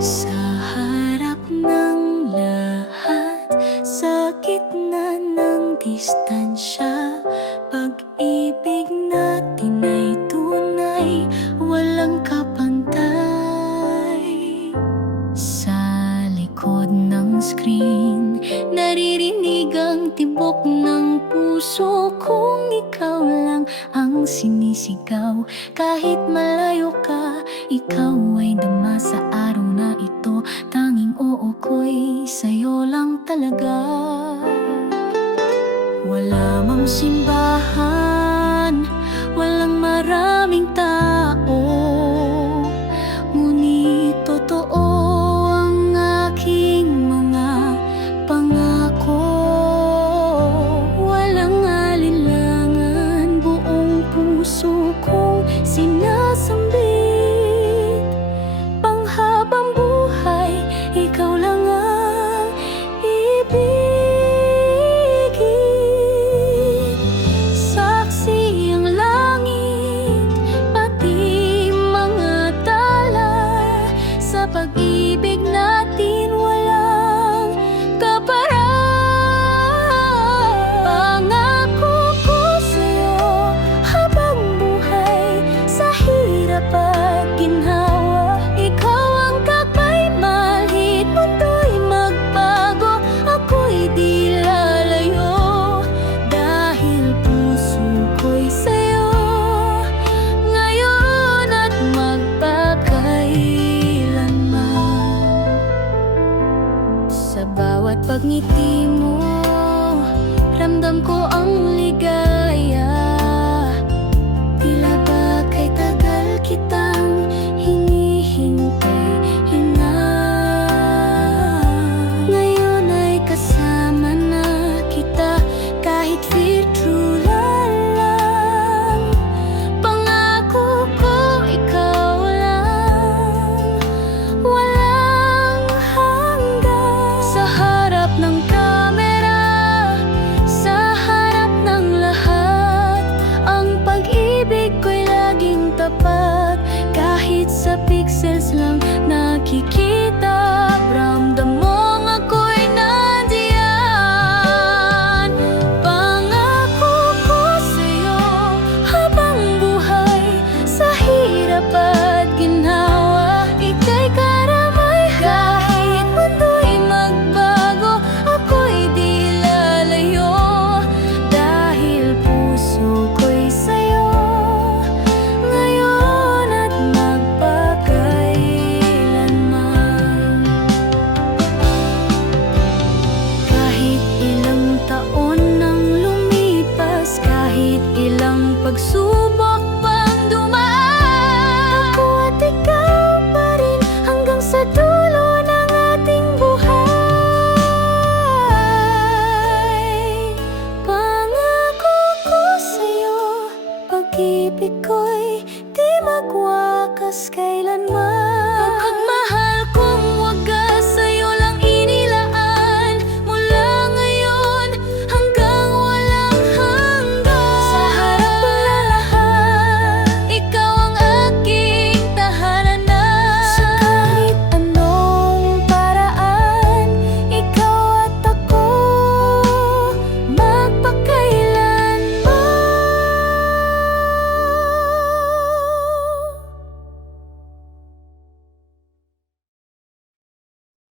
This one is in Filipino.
Sa harap ng lahat, sa gitna ng distansya, pag-ibig natin ay tunay, walang kapantay. Sa likod ng screen, naririnig ang tibok ng puso kung ikaw lang ang sinisigaw. Kahit malayo ka, ikaw ay dama sa araw na ito. Tanging oo ko'y sa'yo lang talaga. Wala mang simbahan, walang maraming tao, ngunit totoo ang aking mga pangako. Walang alinlangan, buong puso kong sinasambit. Panghabang buhay, ikaw lang ang ibigin. Saksi ang langit, pati mga tala, sa pag-ibig natin walang kaparang. Pangako ko sa'yo habang buhay, sa hirap at ginhawa, ikaw ang gabay. Mahit mundo'y magbago, ako'y di lalayo. Dahil puso ko'y sa'yo, ngayon at magpakailanman. Sa bawat pagngiti mo, ramdam ko ang ligaya. Tila ba kay tagal kitang hinihintay na. Ngayon ay kasama na kita, kahit virtual lang. Pangako ko ikaw lang, walang hanggan. Sa harap ng kamera, sa harap ng lahat, ang pag-ibig ko'y laging tapat. Kahit sa pixels lang nakikita, ramdam mong ako'y nandiyan. Pangako ko sa'yo habang buhay, sa hirap at ginhawa, ika'y karamay. Kahit mundo'y magbago, ako'y di lalayo. Dahil puso ko'y sa'yo, ngayon at magpakailanman. Kahit ilang taon nang lumipas, kahit ilang pagsubok pang dumaan, ako at ikaw pa rin hanggang sa dulo ng ating buhay. Pangako ko sa'yo, pag-ibig ko'y di magwakas kailanman.